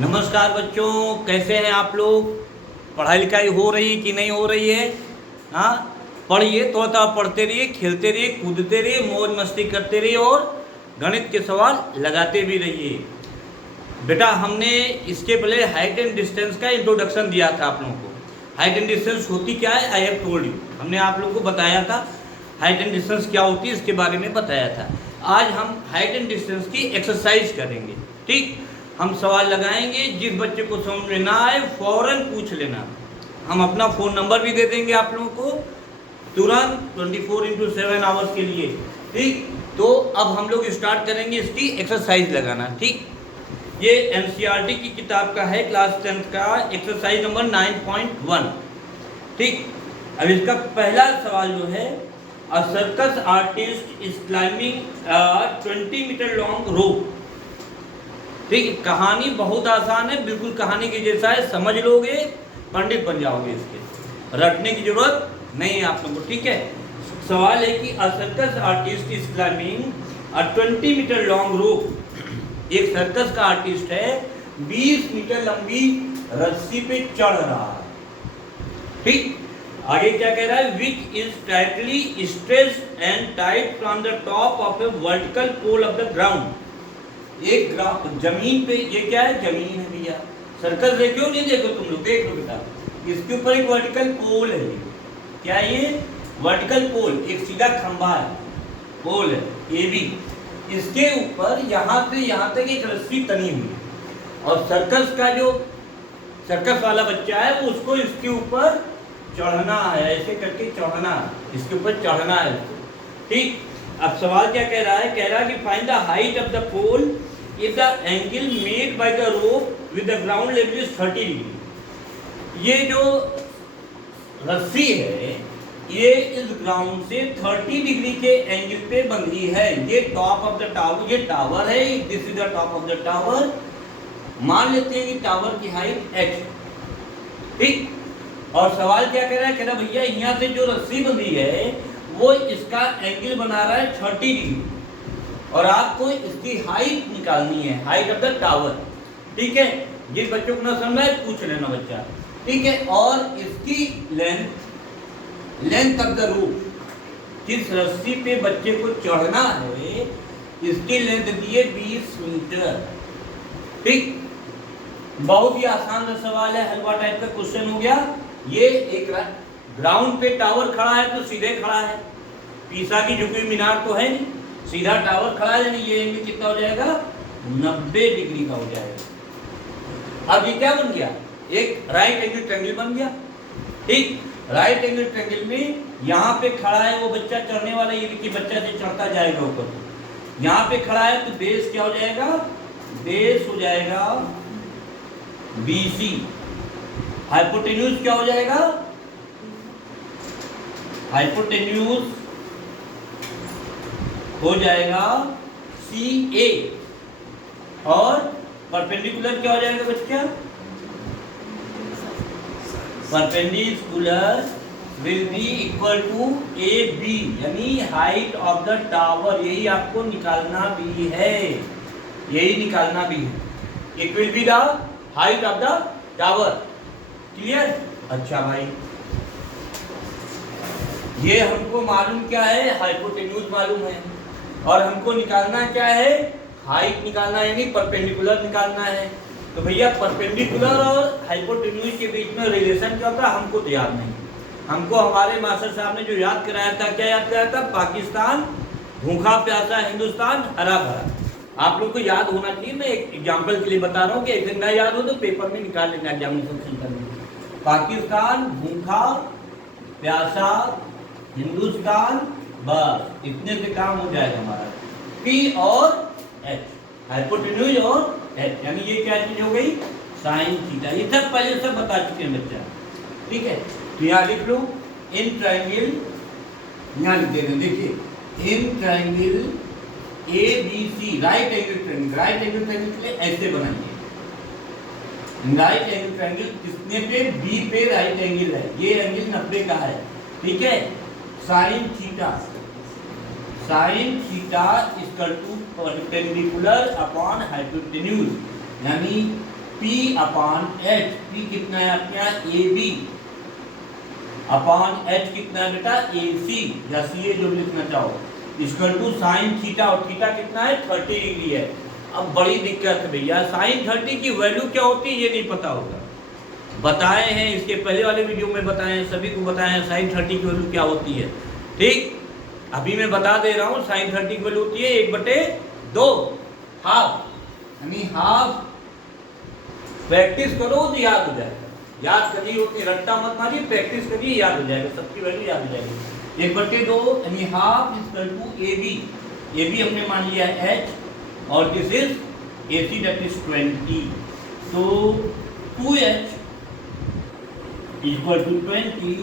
नमस्कार बच्चों, कैसे हैं आप लोग। पढ़ाई लिखाई हो रही कि नहीं हो रही है। हाँ, पढ़िए, थोड़ा थोड़ा पढ़ते रहिए, खेलते रहिए, कूदते रहिए, मौज मस्ती करते रहिए और गणित के सवाल लगाते भी रहिए। बेटा, हमने इसके पहले हाइट एंड डिस्टेंस का इंट्रोडक्शन दिया था आप लोगों को। हाइट एंड डिस्टेंस होती क्या है, आई हैव टोल्ड यू। हमने आप लोगों को बताया था हाइट एंड डिस्टेंस क्या होती है, इसके बारे में बताया था। आज हम हाइट एंड डिस्टेंस की एक्सरसाइज करेंगे। ठीक, हम सवाल लगाएंगे, जिस बच्चे को समझ में ना आए फौरन पूछ लेना। हम अपना फ़ोन नंबर भी दे देंगे आप लोगों को तुरंत 24/7 आवर्स के लिए। ठीक, तो अब हम लोग स्टार्ट करेंगे इसकी एक्सरसाइज लगाना। ठीक, ये एनसीईआरटी की किताब का है, क्लास 10th का, एक्सरसाइज नंबर 9.1। ठीक, अब इसका पहला सवाल जो है, a circus artist is climbing 20 metre long rope. ठीक, कहानी बहुत आसान है, बिल्कुल कहानी की जैसा है, समझ लोगे पंडित बन जाओगे। इसके रटने की जरूरत नहीं है आप लोगों को। ठीक है, सवाल है कि a circus artist is climbing a 20 metre long rope. एक सर्कस का आर्टिस्ट है, 20 मीटर लंबी रस्सी पे चढ़ रहा है। ठीक, आगे क्या कह रहा है, which is tightly stretched and tight from the top of a vertical pole of the ground. एक जमीन पे, ये क्या है, जमीन है भैया। सर्कल देखो नहीं, देखो तुम लोग देख लो बेटा, इसके ऊपर एक वर्टिकल पोल है। क्या है ये, वर्टिकल पोल, एक सीधा खंभा है, पोल है ये भी। इसके ऊपर यहाँ से यहाँ तक एक रस्सी तनी हुई है, और सर्कस का जो सर्कस वाला बच्चा है वो उसको इसके ऊपर चढ़ना है, ऐसे करके चढ़ना, इसके ऊपर चढ़ना है उसको। ठीक, अब सवाल क्या कह रहा है, कह रहा है कि find the height of the pole if the angle made by the rope with the ground level is 30 degree. ये जो रस्सी है ये इस ग्राउंड से 30 डिग्री के एंगल पे बंधी है। ये टॉप ऑफ द टावर, ये टावर है, this is the top of the tower. मान लेते हैं कि टावर की हाइट h। ठीक, और सवाल क्या कह रहा है, भैया यहाँ से जो रस्सी बंधी है वो इसका एंगल बना रहा है 30 डिग्री, और आपको इसकी हाइट निकालनी है, हाइट ऑफ द टावर। ठीक है, जिस बच्चों को ना समझ आए पूछ लेना बच्चा। ठीक है, और इसकी लेंथ ऑफ द रूप, जिस रस्सी पे बच्चे को चढ़ना है इसकी लेंथ दी है 20 मीटर। ठीक, बहुत ही आसान सा सवाल है, हलवा टाइप का क्वेश्चन हो गया। ये एक ग्राउंड पे टावर खड़ा है तो सीधे खड़ा है, पीसा की झुकी मीनार तो है नहीं, सीधा टावर खड़ा है, यानी ये एंगल कितना हो जाएगा, 90 डिग्री का हो जाएगा। अब ये क्या बन गया, एक राइट एंगल ट्रायंगल बन गया। ठीक, राइट एंगल ट्रायंगल में यहाँ पे खड़ा है वो बच्चा चढ़ने वाला, ये देखिए बच्चा से चढ़ता जाएगा ऊपर, यहाँ पे खड़ा है तो बेस क्या हो जाएगा, बेस हो जाएगा BC। हाइपोटेन्यूज क्या हो जाएगा, हाइपोटेन्यूज हो जाएगा CA, और परपेंडिकुलर क्या हो जाएगा बच्चा, perpendicular will be equal to AB, यानी हाइट ऑफ द टावर। यही आपको निकालना भी है, यही निकालना भी है। It will be the height of the tower. Clear? अच्छा भाई, ये हमको मालूम क्या है, हाइपोटेन्यूज मालूम है, और हमको निकालना क्या है, हाइट निकालना है, यानी परपेंडिकुलर निकालना है। तो भैया परपेंडिकुलर और हाइपोटेन्यूज के बीच में रिलेशन क्या होता है हमको तो याद नहीं। हमको हमारे मास्टर साहब ने जो याद कराया था, क्या याद कराया था, पाकिस्तान भूखा प्यासा, हिंदुस्तान हरा भरा। आप लोग को याद होना चाहिए, मैं एक एग्जाम्पल के लिए बता रहा हूँ कि एक दिन ना याद हो तो पेपर में निकाल लेना एग्जामिनेशन सेंटर में। पाकिस्तान भूखा प्यासा हिंदुस्तान, बस इतने से काम हो जाएगा हमारा। P और H, हाइपोटेन्यूज और H, यानी ये क्या चीज हो गई, साइन थीटा। ये सब पहले सब बता चुके हैं बच्चा। ठीक है, तो यहाँ लिख लो इन ट्रायंगल, यहाँ लिख दे रहे, देखिए in triangle ABC, right angle triangle, right angle triangle के लिए ऐसे बनाइए। राइट एंगल ट्रायंगल किसने पे, B पे राइट एंगल है, ये एंगल 90 का है। ठीक है, sine theta, sine theta equal to perpendicular upon hypotenuse, यानी P अपॉन H, P कितना है आपके यहाँ AB अपॉन H कितना है बेटा AC, या CA जो लिखना चाहो, इक्वल टू साइन थीटा, और थीटा कितना है 30 डिग्री है। अब बड़ी दिक्कत है भैया, साइन 30 की वैल्यू क्या होती है ये नहीं पता होगा। बताए हैं इसके पहले वाले वीडियो में, बताए हैं सभी को, बताए हैं साइन 30 की वैल्यू क्या होती है। ठीक, अभी मैं बता दे रहा हूँ साइन 30 की वैल्यू होती है 1/2 हाफ, यानी हाफ। प्रैक्टिस करो तो याद हो जाएगा, याद करनी होती है, रट्टा मत मारिए, प्रैक्टिस करिए याद हो जाएगा, सबकी वैल्यू याद हो जाएगी। 1/2 यानी half equal to AB, AB हमने मान लिया है H, और this is AC that is 20, तो 2H equal to 20,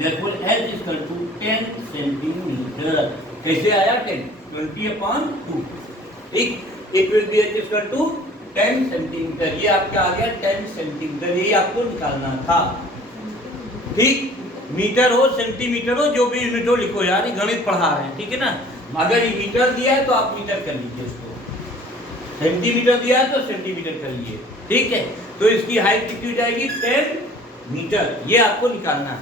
therefore H equal to 10 centimetre. कैसे आया 10? 20/2, ठीक, it will be H equal to 10 centimetre, ये आपका आ गया 10 सेंटीमीटर, ये आपको निकालना था। ठीक, मीटर हो सेंटीमीटर हो जो भी यूनिट हो लिखो यार, ये गणित पढ़ा रहे हैं, ठीक है ना। अगर ये मीटर दिया है तो आप मीटर कर लीजिए उसको, सेंटीमीटर दिया है तो सेंटीमीटर कर लीजिए, ठीक है। तो इसकी हाइट कितनी हो जाएगी 10 मीटर, ये आपको निकालना है।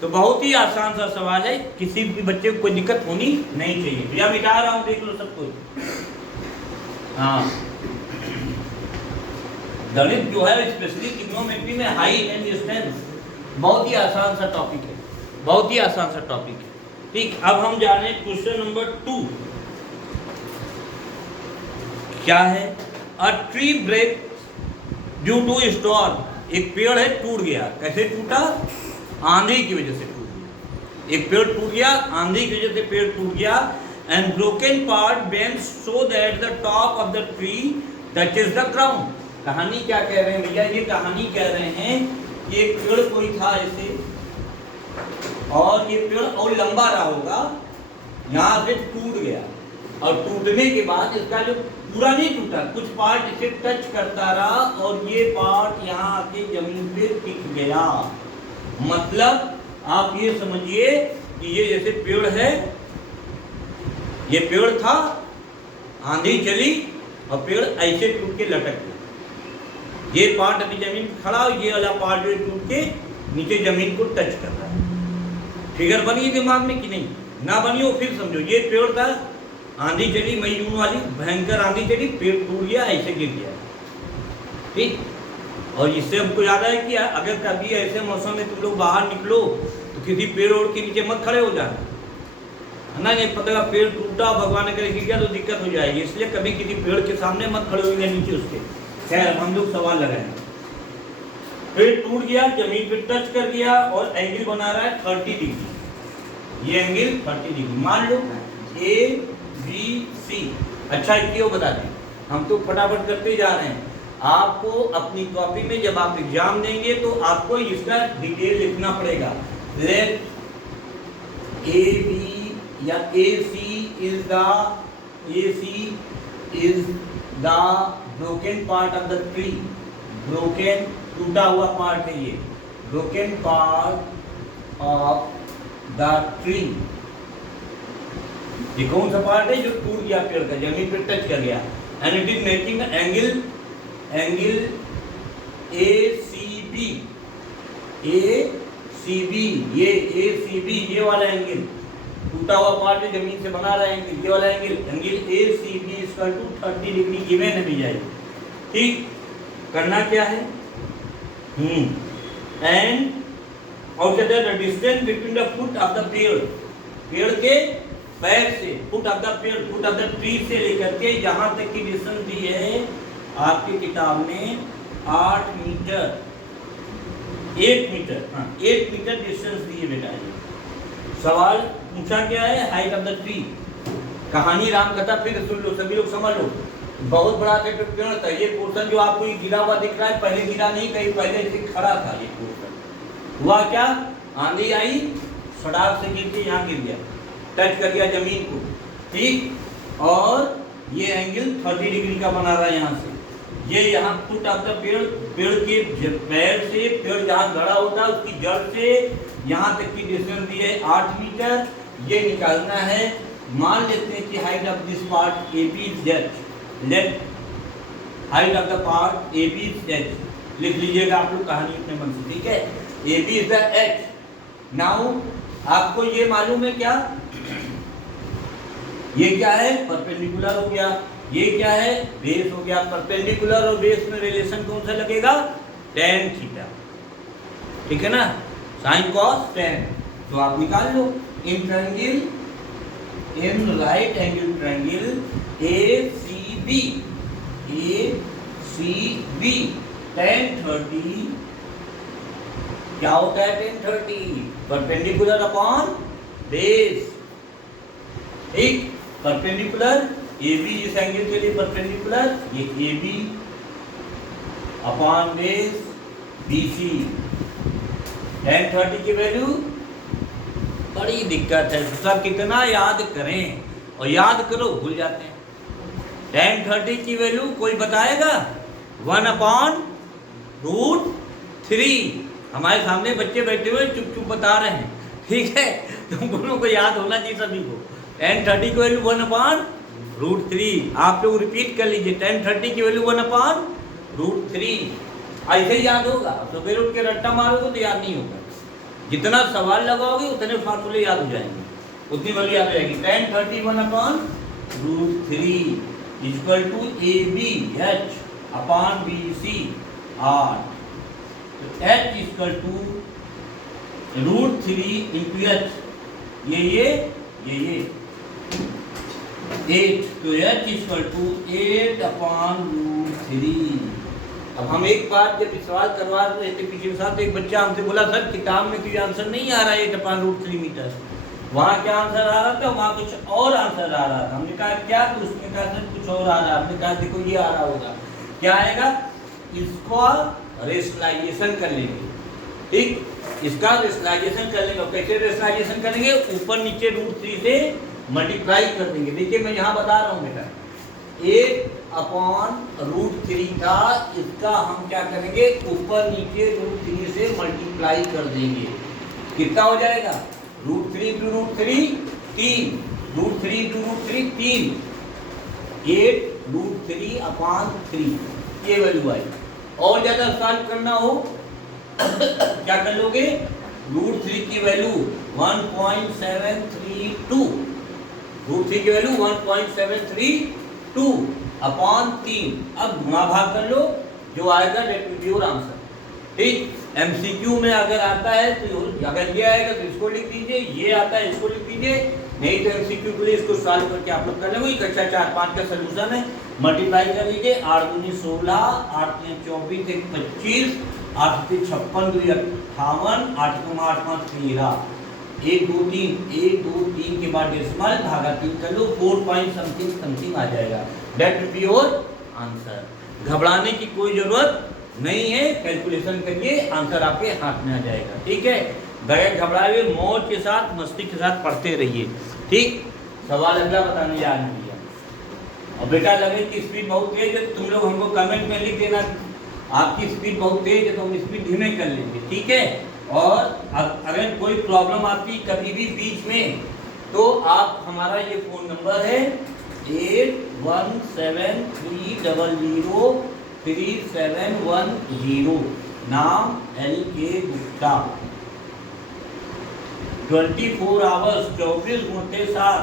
तो बहुत ही आसान सा सवाल है, किसी भी बच्चे को कोई दिक्कत होनी नहीं चाहिए। भैया मिटा रहा हूँ, देख लो सब कुछ। हाँ, गणित जो है स्पेशली ट्रिग्नोमेट्री में हाई एंड डिस्टेंस बहुत ही आसान सा टॉपिक है, बहुत ही आसान सा टॉपिक है। ठीक, अब हम जा रहे हैं क्वेश्चन नंबर 2। क्या है? A tree break due to storm, एक पेड़ है टूट गया। कैसे टूटा? आंधी की वजह से टूट गया। एक पेड़ टूट गया, आंधी की वजह से पेड़ टूट गया। And broken part bends so that the top of the tree touches the ground. कहानी क्या कह रहे हैं भैया? ये कहानी कह रहे हैं कि एक पेड़ कोई था ऐसे, और ये पेड़ और लंबा रहा होगा, यहाँ से टूट गया, और टूटने के बाद इसका जो पूरा नहीं टूटा, कुछ पार्ट इसे टच करता रहा, और ये पार्ट यहाँ आके जमीन पे टिक गया। मतलब आप ये समझिए कि ये जैसे पेड़ है, ये पेड़ था, आंधी चली और पेड़ ऐसे टूट के लटक गया। ये पार्ट अभी जमीन पे खड़ा, ये वाला पार्ट जो टूट के नीचे जमीन को टच कर रहा है। फिगर बनी दिमाग में कि नहीं? ना बनी हो फिर समझो। ये पेड़ था, आंधी चली, मई जून वाली भयंकर आंधी चली, पेड़ टूट गया, ऐसे गिर गया, ठीक। और इससे हमको याद है कि अगर कभी ऐसे मौसम में तुम लोग बाहर निकलो तो किसी पेड़ ओड़ के नीचे मत खड़े हो जाना, है ना। नहीं पता पेड़ टूटा, भगवान करे गिर गया तो दिक्कत हो जाएगी, इसलिए कभी किसी पेड़ के सामने मत खड़े हो गए नीचे उसके। खैर, हम लोग सवाल लगाए, पेड़ टूट गया, जमीन पे टच कर गया, और एंगल बना रहा है 30 डिग्री। ये एंगल 30 डिग्री मान लो ABC। अच्छा, क्यों बता दें, हम तो फटाफट करते जा रहे हैं। आपको अपनी कॉपी में जब आप एग्जाम देंगे तो आपको इसका डिटेल लिखना पड़ेगा। लेट AB या AC is the broken part of the tree. Broken, टूटा हुआ पार्ट है ये, broken part of the tree. ये कौन सा पार्ट है जो टूट गया पेड़ का, जमीन पे टच कर गया। And it is making angle ACB, ये ACB, ये वाला एंगल, टूटा हुआ पार्ट है जमीन से बना रहा है एंगल, ये वाला angle ACB equal to 30 degree given है भैया। ठीक, करना क्या है? एंड और कहते हैं the distance between the foot of the पेड़, पेड़ के पैर से, फुट ऑफ द पेड़, फुट ऑफ द ट्री से लेकर के जहां तक की डिस्टेंस दी है आपकी किताब में 8 मीटर, 8 मीटर, हाँ 8 मीटर डिस्टेंस दी है बेटा। सवाल पूछा क्या है? Height of the tree. कहानी राम कथा फिर सुन लो, सभी लोग समझ लो। बहुत बड़ा पेड़ था, ये पोर्शन जो आपको ये गिरा हुआ दिख रहा है, पहले गिरा नहीं, कहीं पहले से खड़ा था ये पोर्शन। हुआ क्या? आंधी आई, सड़क से गिर के यहाँ गिर गया, टच कर गया जमीन को, ठीक। और ये एंगल 30 डिग्री का बना रहा है यहाँ से। ये यहाँ फुट ऑफ द पेड़, पेड़ के पैर से, पेड़ जहाँ गड़ा होता है उसकी जड़ से यहाँ तक की डिस्टेंस दी है 8 मीटर। ये निकालना है। मान लेते हैं कि height of this part AB is that. Let height of the part A B is H. लिख लीजिएगा आप लोग कहानी अपने मन से, ठीक है। A B is the H. Now आपको ये मालूम है क्या, ये क्या है, परपेंडिकुलर हो गया, ये क्या है, बेस हो गया। परपेंडिकुलर और बेस में रिलेशन कौन सा लगेगा, tan थीटा, ठीक है ना, साइन कॉस tan। तो आप निकाल लो। In triangle, in right angle triangle ACB, ACB tan 30 क्या होता है, tan 30 परपेंडिकुलर अपॉन बेस, ठीक। परपेंडिकुलर AB इस एंगल के लिए परपेंडिकुलर, ये AB upon base BC। tan 30 की वैल्यू बड़ी दिक्कत है, सब कितना याद करें, और याद करो भूल जाते हैं। tan 30 की वैल्यू कोई बताएगा, 1/√3। हमारे सामने बच्चे बैठे हुए चुप चुप बता रहे हैं, ठीक है, तुम दोनों को याद होना चाहिए सभी को। tan 30 की वैल्यू 1/√3। आप लोग रिपीट कर लीजिए, tan 30 की वैल्यू 1/√3। ऐसे ही याद होगा, सवेरे उठ के रट्टा मारोगे तो याद नहीं होगा, जितना सवाल लगाओगे उतने फार्मूले याद हो जाएंगे, उतनी वैल्यू याद हो जाएगी। tan 30 1/√3 equal to ABH upon BC 8। तो H equal to √3 into H, ये 8, तो H इक्वल टू 8/√3। अब हम एक बार जब सवाल करवा रहे थे पिछले साल, तो एक बच्चा हमसे बोला सर किताब में कोई आंसर नहीं आ रहा है 8/√3 मीटर, वहाँ क्या आंसर आ रहा था, वहाँ कुछ और आंसर आ रहा था। हमने कहा क्या, तो उसने कहा सर कुछ और आ रहा है। हमने कहा देखो ये आ रहा होगा, क्या आएगा, इसको रेशनलाइजेशन कर लेंगे, ठीक, इसका रेशनलाइजेशन कर लेंगे। कैसे रेशनलाइजेशन करेंगे, ऊपर नीचे √3 से मल्टीप्लाई कर देंगे। देखिए मैं यहाँ बता रहा हूँ बेटा, 8/√3 था, इसका हम क्या करेंगे, ऊपर नीचे √3 से मल्टीप्लाई कर देंगे। कितना हो जाएगा, √3 इंटू √3 3, √3 इंटू √3 3, 8√3/3 ये वैल्यू आई। और ज्यादा सॉल्व करना हो क्या कर लोगे, √3 की वैल्यू 1.732, √3 की वैल्यू 1.732 अपॉन 3। अब गुणा भाग कर लो, जो आएगा that will be your answer, ठीक। MCQ में अगर आता है तो अगर ये आएगा तो इसको लिख दीजिए, ये आता है इसको लिख दीजिए, नहीं तो MCQ के लिए इसको सॉल्व करके आप लोग कर लेंगे। कक्षा 4-5 का सलूशन है, मल्टीप्लाई कर लीजिए, 8 दूनी 16, 8 तीन 24, 1 25, 8 तीन 56, 2 58, 8 को 8 5 13, 1 2 3, 1 2 3 के बाद डेसिमल भागा 3 कर लो, 4 पॉइंट समथिंग आ जाएगा। That will be your answer. घबराने की कोई जरूरत नहीं है, कैलकुलेशन करिए, आंसर आपके हाथ में आ जाएगा, ठीक है। बगैर घबराए हुए मौज के साथ, मस्ती के साथ पढ़ते रहिए, ठीक। सवाल अगला बताने जा रहे हैं भैया। और बेटा लगे कि स्पीड बहुत तेज है, तुम लोग हमको कमेंट में लिख देना आपकी स्पीड बहुत तेज है, तो हम स्पीड धीमे कर लेंगे, ठीक है। और अगर कोई प्रॉब्लम आती कभी भी बीच में, तो आप हमारा ये फ़ोन नंबर है 8173003710, नाम LK गुप्ता। 24 आवर्स 24/7,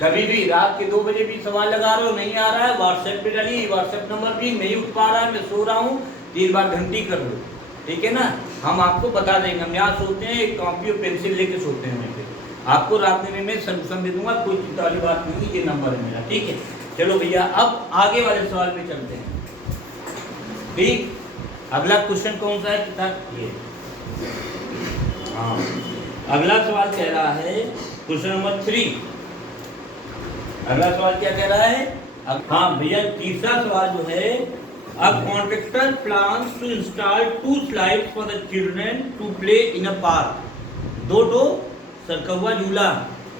कभी भी रात के 2 बजे भी सवाल लगा रहे हो, नहीं आ रहा है, व्हाट्सएप पे डालिए, व्हाट्सएप नंबर भी नहीं उठ पा रहा है, मैं सो रहा हूँ, 3 बार घंटी कर लो, ठीक है ना। हम आपको बता देंगे, हम यहाँ सोते हैं, एक कॉपी और पेंसिल लेके सोते हैं, मैं आपको रात में मैं सलूशन दे दूंगा, कोई चिंता वाली बात नहीं, ये नंबर है मेरा, ठीक है। चलो भैया अब आगे वाले सवाल पे चलते हैं, ठीक। अगला क्वेश्चन कौन सा है किताब, ये हाँ, अगला सवाल कह रहा है क्वेश्चन नंबर 3। अगला सवाल क्या कह रहा है, हाँ भैया तीसरा सवाल जो है, अब contractor plans to install 2 slides for the children to play in a park. 2 सरकौवा झूला,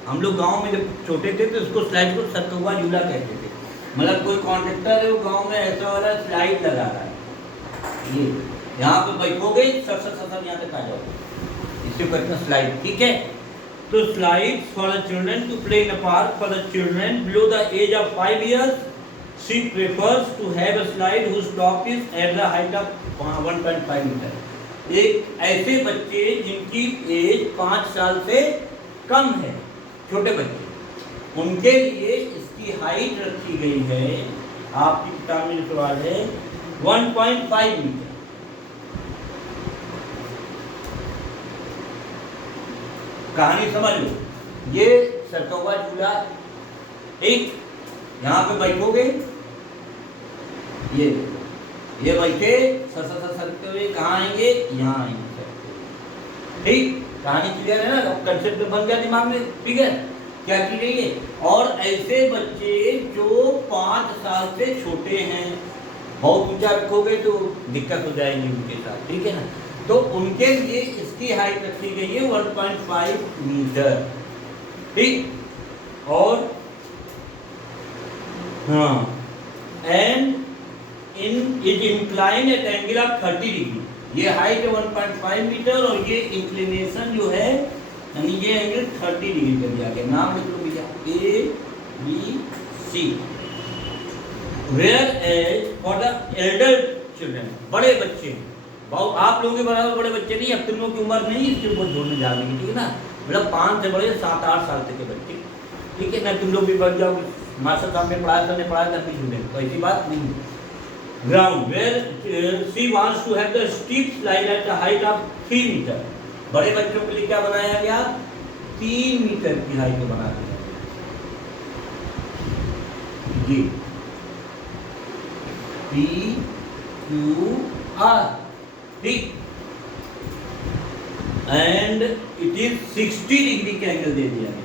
हम लोग गांव में जब छोटे थे तो उसको स्लाइड को सरकौवा झूला कहते थे। मतलब कोई कॉन्ट्रैक्टर है वो गांव में ऐसा वाला स्लाइड लगा रहा है, ये यहाँ पे बैठोगे सर यहाँ तक आ जाओगे, इसे कहते हैं स्लाइड, ठीक है। तो slide for the children to play in a park for the children below the age of 5 years she prefers to have a slide whose top is at the height of 1.5 metre. एक ऐसे बच्चे जिनकी as 5 साल से कम है, छोटे बच्चे, उनके लिए इसकी हाइट रखी गई है, आपकी किताब में सवाल है 1.5 मीटर। कहानी समझ लो, ये सरका हुआ झूला, ठीक, यहाँ पे बैठोगे, ये बैठे सरकते हुए कहाँ आएंगे, यहाँ आएंगे, ठीक। कहानी क्लियर है ना, कंसेप्ट बन गया दिमाग में, ठीक है। क्या की गई है, और ऐसे बच्चे जो 5 साल से छोटे हैं, बहुत ऊंचा रखोगे तो दिक्कत हो जाएगी उनके साथ, ठीक है ना, तो उनके लिए इसकी हाइट रखी गई है 1.5 मीटर, ठीक। और हाँ, and in is incline at angle of 30 degree. ये हाइट है 1.5 मीटर और ये इंक्लिनेशन जो है, यानी ये एंगल 30 डिग्री कर दिया गया। नाम लिख लो भैया, ABC। Whereas for the elder children, बड़े बच्चे, बहुत आप लोगों के बराबर बड़े बच्चे नहीं, अब तुम लोगों की उम्र नहीं इसके ऊपर जोड़ने जाने की, ठीक है ना, मतलब 5 से बड़े 7-8 साल तक के बच्चे, ठीक है ना, तुम लोग भी बढ़ जाओगे, मास्टर साहब ने पढ़ाया था, नहीं छूटे, तो ऐसी बात नहीं है। Ground where she wants to have the steep slide at the height of 3 metre. बड़े बच्चों के लिए क्या बनाया गया, 3 मीटर की हाइट को बना दिया जी, PQR, ठीक, एंड इट इज 60 डिग्री के एंगल दे दिया गया।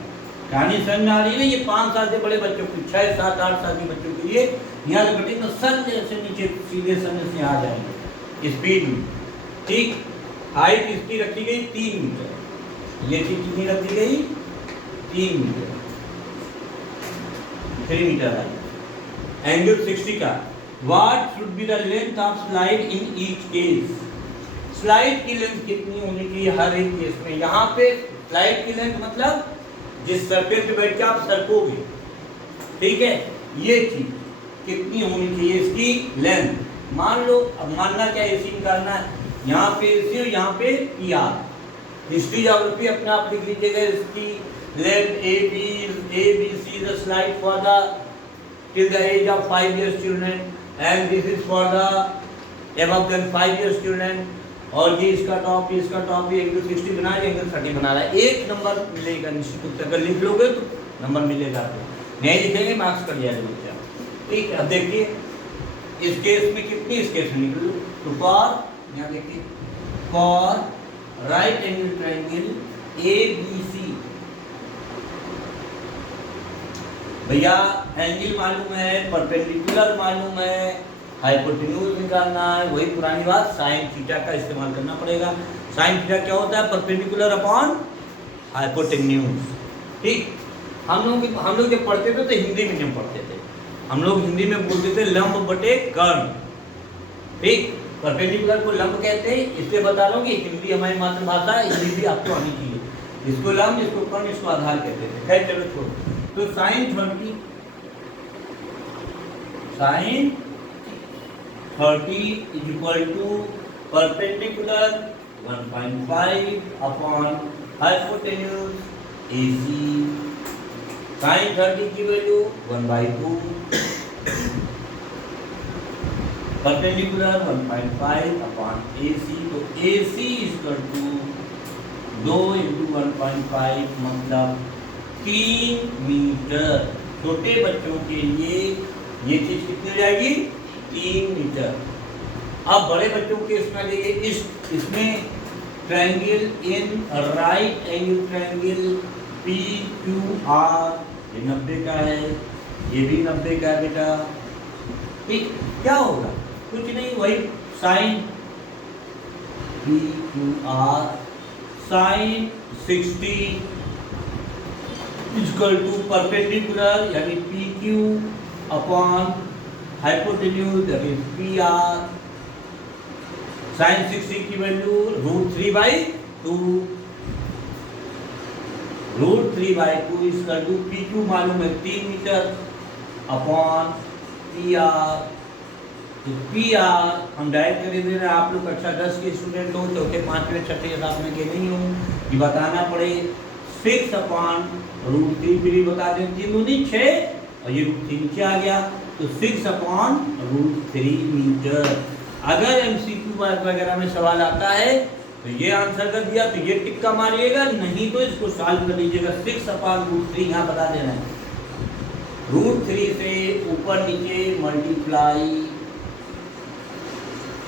कहानी समझ में आ रही है ना, ये 5 साल से बड़े बच्चों को, 6, 7, 8 साल के बच्चों के लिए यहाँ से बैठे तो सर से नीचे सीधे समय से आ जाएंगे स्पीड में, ठीक। हाइट इसकी रखी गई 3 मीटर, ये चीज कितनी रखी गई, 3 मीटर, 3 मीटर हाइट, एंगल 60 का। What should be the length of slide in each case, slide की लेंथ कितनी होनी चाहिए हर एक केस में। यहाँ पे स्लाइड की लेंथ मतलब जिस सरफेस पे बैठ के आप सरकोगे, ठीक है, ये चीज कितनी होनी चाहिए इसकी लेंथ। मान लो, अब मानना क्या एसी निकालना है, यहाँ पे एसी और यहाँ पे पीआर, हिस्ट्री ज्योग्राफी अपने आप लिख लीजिएगा। इसकी length ABC the slide for the till the age of 5 years children, and this is for the above than 5 years children, और ये इसका टॉप, ये एंगल 60 बना रहा है, एंगल 30 बना रहा है। 1 नंबर मिलेगा निश्चित रूप से, अगर लिख लोगे तो नंबर मिलेगा, तो नहीं लिखेंगे मार्क्स कट जाएगा बच्चा, ठीक है। अब देखिए इस केस में कितनी, इस केस में निकलो तो फॉर, यहाँ देखिए, for right angle triangle ABC, भैया एंगल मालूम है, परपेंडिकुलर मालूम है, हाइपोटेन्यूज निकालना है, वही पुरानी बात, साइन थीटा का इस्तेमाल करना पड़ेगा। साइन थीटा क्या होता है, परपेंडिकुलर अपॉन हाइपोटेन्यूज, ठीक। हम लोग जब पढ़ते थे तो हिंदी में नहीं पढ़ते थे, हम लोग हिंदी में बोलते थे लंब बटे कर्ण, ठीक। परपेंडिकुलर को लंब कहते हैं, इसलिए बता रहा हूँ कि हिंदी हमारी मातृभाषा, हिंदी भी आपको आनी चाहिए। इसको लंब, इसको कर्ण, इसको आधार कहते थे। खैर चलो छोड़ो, तो sign 30 is equal to perpendicular 1.5 upon hypotenuse AC। sin 30 की वैल्यू 1/2, परपेंडिकुलर 1.5 अपॉन AC, तो AC is equal to 2 into 1.5 मतलब 3 मीटर। छोटे बच्चों के लिए ये चीज कितनी हो जाएगी, 3 मीटर। अब बड़े बच्चों के इसमें देखिए, इसमें triangle in right angle triangle PQR, ये 90 का है, ये भी 90 का है बेटा, ठीक। क्या होगा, कुछ नहीं, वही sine PQR sine 60 equal to perpendicular यानी PQ upon hypotenuse that is PR। Sine 60 की वैल्यू √3/2, √3/2 इक्वल टू PQ मालूम है 3 मीटर अपॉन पी आर, तो पी आर हम डायरेक्ट कर दे रहे हैं। आप लोग कक्षा 10 के स्टूडेंट हो, चौथे पाँचवें छठे सातवें के नहीं हो, ये बताना पड़े 6/√3 भी बता दें, 3 दूनी 6 और ये √3 नीचे आ गया, तो 6/√3 मीटर। अगर MCQ वगैरह में सवाल आता है तो ये आंसर कर दिया तो ये टिक्का मारिएगा, नहीं तो इसको सॉल्व कर लीजिएगा। 6/√3 यहाँ बता देना है, √3 से ऊपर नीचे मल्टीप्लाई,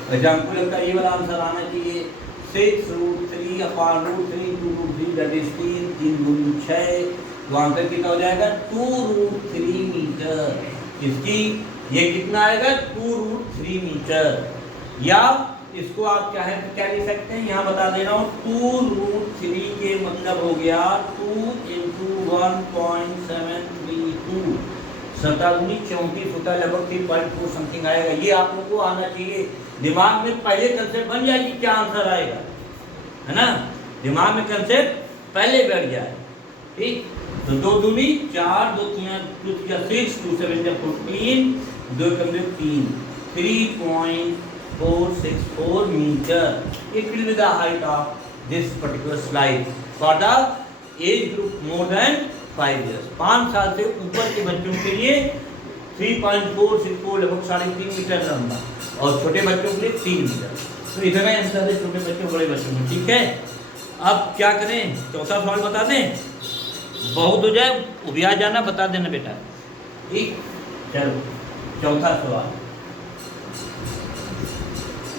हमको लगता है ये वाला आंसर आना चाहिए। 6√3/√3 2√3 दैट इज 3, 3 दूनी 6, तो आंसर कितना हो जाएगा 2√3 मीटर। इसकी ये कितना आएगा 2√3 मीटर। या इसको आप चाहे तो क्या लिख सकते हैं, यहाँ बता दे रहा हूँ 2√3 के मतलब हो गया 2 × 1.732, 7×34 होता है, लगभग 3.4 समथिंग आएगा। ये आप लोगों को आना चाहिए, दिमाग में पहले कंसेप्ट बन जाए कि क्या आंसर आएगा, है ना, दिमाग में कंसेप्ट पहले बैठ जाए। ठीक, तो 2 दूनी 4, 2 2 6, 2 7 14, 2 कम 3, 3.464 metre. It will be the height of this particular slide for the age group more than 5 years। 5 साल से ऊपर के बच्चों के लिए 3.464 लगभग 3.5 मीटर लंबा, और छोटे बच्चों के लिए 3 मीटर। तो इतना आंसर है छोटे बच्चों बड़े बच्चों में। ठीक है, अब क्या करें, चौथा सवाल बता दें, बहुत हो जाए उबिया जाना, बता देना बेटा। ठीक, चलो चौथा सवाल,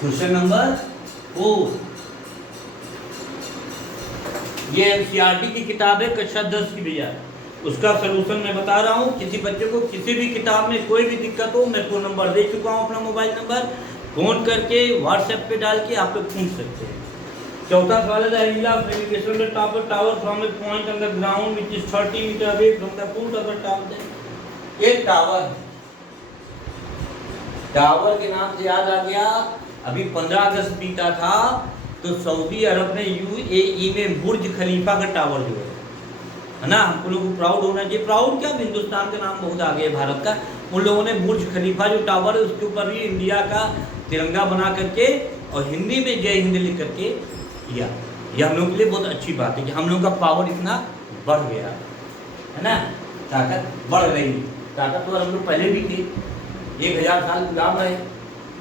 क्वेश्चन नंबर 4। ये NCERT की किताब है, कक्षा 10 की भैया, उसका सलूशन मैं बता रहा हूँ। किसी बच्चे को किसी भी किताब में कोई भी दिक्कत हो, मैं फ़ोन नंबर दे चुका हूँ, अपना मोबाइल नंबर, फ़ोन करके व्हाट्सएप पे डाल के आप लोग पूछ सकते हैं। चौथा सवाल है, angle of radiation the tower from a point on the ground which is 30 metre away from the foot of the tower. एक टावर, टावर के नाम से याद आ गया, अभी 15 अगस्त बीता था तो सऊदी अरब ने UAE में बुर्ज खलीफा का टावर जो है ना, हमको लोगों को प्राउड होना चाहिए। प्राउड क्या, हिंदुस्तान का नाम बहुत आगे है भारत का। उन लोगों ने बुर्ज खलीफा जो टावर है उसके ऊपर भी इंडिया का तिरंगा बना करके और हिंदी में जय हिंद लिख करके किया। यह हम लोग के लिए बहुत अच्छी बात है कि हम लोग का पावर इतना बढ़ गया है ना, ताकत बढ़ रही। ताकतवर हम लोग पहले भी थे, 1000 साल गुलाम रहे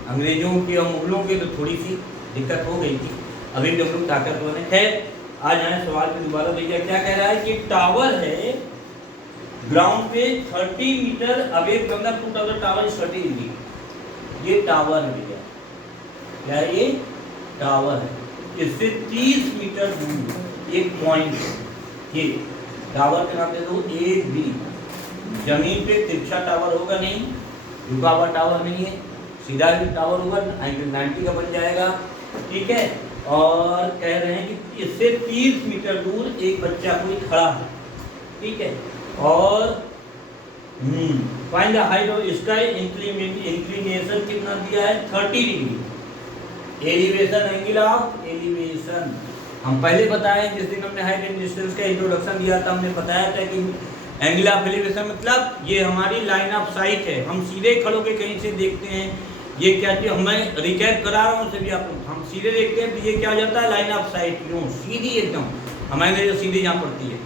अंग्रेजों के और मुगलों के, तो थोड़ी सी दिक्कत हो गई थी, अभी भी हम लोग ताकतवर हैं। खैर, आज आए सवाल पे दोबारा देखिए क्या कह रहा है कि टावर है ग्राउंड पे 30 metre away from the foot of the tower is 30 degree. ये टावर है भैया, क्या है ये टावर है, इससे 30 मीटर दूर एक पॉइंट है। ये टावर के नाम दे दो AB। जमीन पे तिरछा टावर होगा नहीं, झुका हुआ टावर नहीं है, सीधा भी टावर होगा, 90 का बन जाएगा। ठीक है, और कह रहे हैं कि इससे 30 मीटर दूर एक बच्चा कोई खड़ा है। ठीक है, और find the height of sky, inclination कितना दिया है 30 degree. Elevation, angle of elevation हम पहले बताए, जिस दिन हमने हाइट एंड डिस्टेंस का इंट्रोडक्शन दिया था, हमने बताया था कि एंगल ऑफ एलिवेशन मतलब ये हमारी लाइन ऑफ साइट है, हम सीधे खड़ो के कहीं से देखते हैं। ये क्या चीज़, मैं रिकैप करा रहा हूँ सभी आप लोग, हम सीधे देखते हैं तो ये क्या हो जाता है लाइन ऑफ साइट, यूँ सीधी एकदम हमारे जो सीधी यहाँ पड़ती है।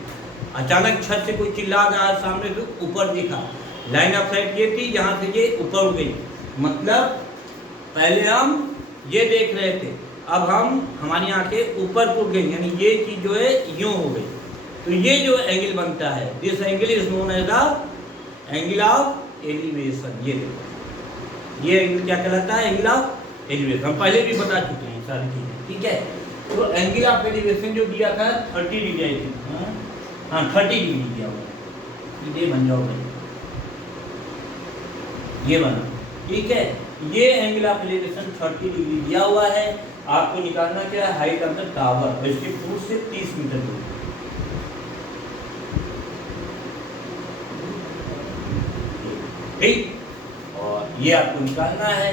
अचानक छत से कोई चिल्ला गया सामने से ऊपर दिखा, लाइन ऑफ साइट ये थी, यहाँ से ये ऊपर उठ गई, मतलब पहले हम ये देख रहे थे, अब हम हमारी आंखें ऊपर उठ गई, यानी ये चीज़ जो है यूँ हो गई। तो ये जो एंगल बनता है, this angle is known as the angle of elevation. ये देखो, ये एंगल क्या कहलाता है, एंगल ऑफ एलिवेशन। हम पहले भी बता चुके हैं सारी चीज़ें। ठीक है, तो एंगल ऑफ एलिवेशन जो दिया था 30 डिग्री आई थी, हाँ 30 डिग्री दिया हुआ है, ये बन जाओ भाई, ये बना। ठीक है, ये एंगल ऑफ एलिवेशन 30 डिग्री दिया हुआ है। आपको निकालना क्या है, हाइट ऑफ द टावर, और इसके फुट से 30 मीटर दूर। ठीक, और ये आपको निकालना है,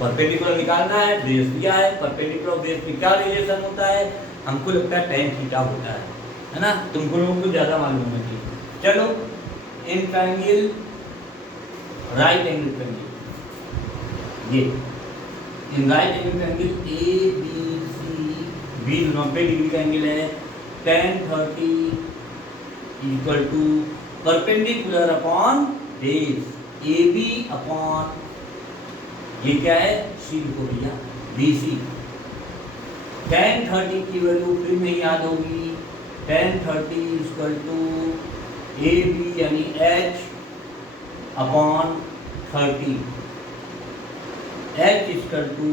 परपेंडिकुलर निकालना है, बेस दिया है, परपेंडिकुलर बेस में क्या रिलेशन होता है, हमको लगता है tan थीटा होता है ना, तुमको लोगों को ज़्यादा मालूम होना चाहिए। चलो, in triangle right angle triangle, ये in right angle triangle A B C, B 90 degree का एंगल है, tan 30 equal to perpendicular upon base A B upon, ये क्या है, सी को भैया बी सी। tan 30 की वैल्यू फिर नहीं याद होगी, tan 30 equal to A B यानी h upon 30, h equal to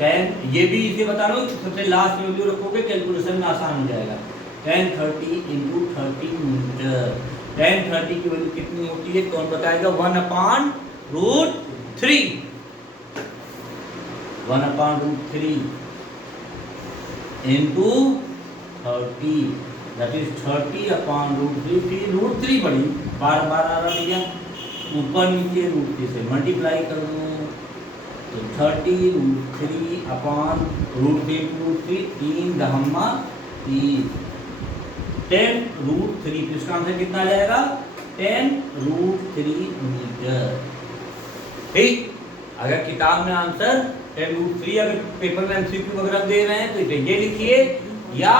tan, ये भी इसे बता रहा हूँ, सबसे लास्ट में वैल्यू रखोगे कैलकुलेशन में आसान हो जाएगा। tan 30 इंटू 30 मीटर, tan 30 की वैल्यू कितनी होती है कौन बताएगा, 1/√3, 1/√3 इंटू 30, दैट इज 30/√3, फिर √3 बढ़ी, बार बार आ रहा भैया, ऊपर नीचे √3 से मल्टीप्लाई कर दो तो 30√3/√3, 3 दहम्मा 3, 10√3, इसका आंसर कितना आ जाएगा, 10√3 मीटर। ठीक, अगर किताब में आंसर 10√3, अगर पेपर में एमसीक्यू वगैरह दे रहे हैं तो ये लिखिए, या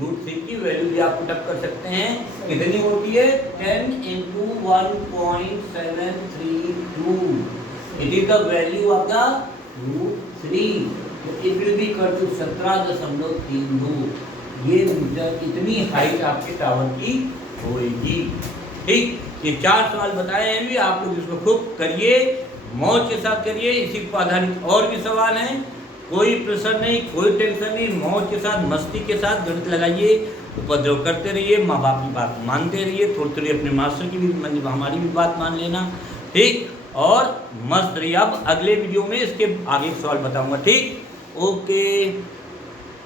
√3 की वैल्यू भी आप पुटअप कर सकते हैं, कितनी होती है, 10 into 1.732, it is the value of the √3, it will be equal to 17.32, ये मीटर, इतनी हाइट आपके टावर की होगी। ठीक, ये 4 सवाल बताए हैं भी, आप लोग इसको खूब करिए, मौज के साथ करिए, इसी पर आधारित और भी सवाल हैं, कोई प्रेशर नहीं, कोई टेंशन नहीं, मौज के साथ मस्ती के साथ गणित लगाइए, उपद्रव करते रहिए, माँ बाप की बात मानते रहिए, थोड़ी थोड़ी अपने मास्टर की भी, मतलब हमारी भी बात मान लेना। ठीक, और मस्त रहिए। अब अगले वीडियो में इसके आगे सवाल बताऊंगा। ठीक, ओके।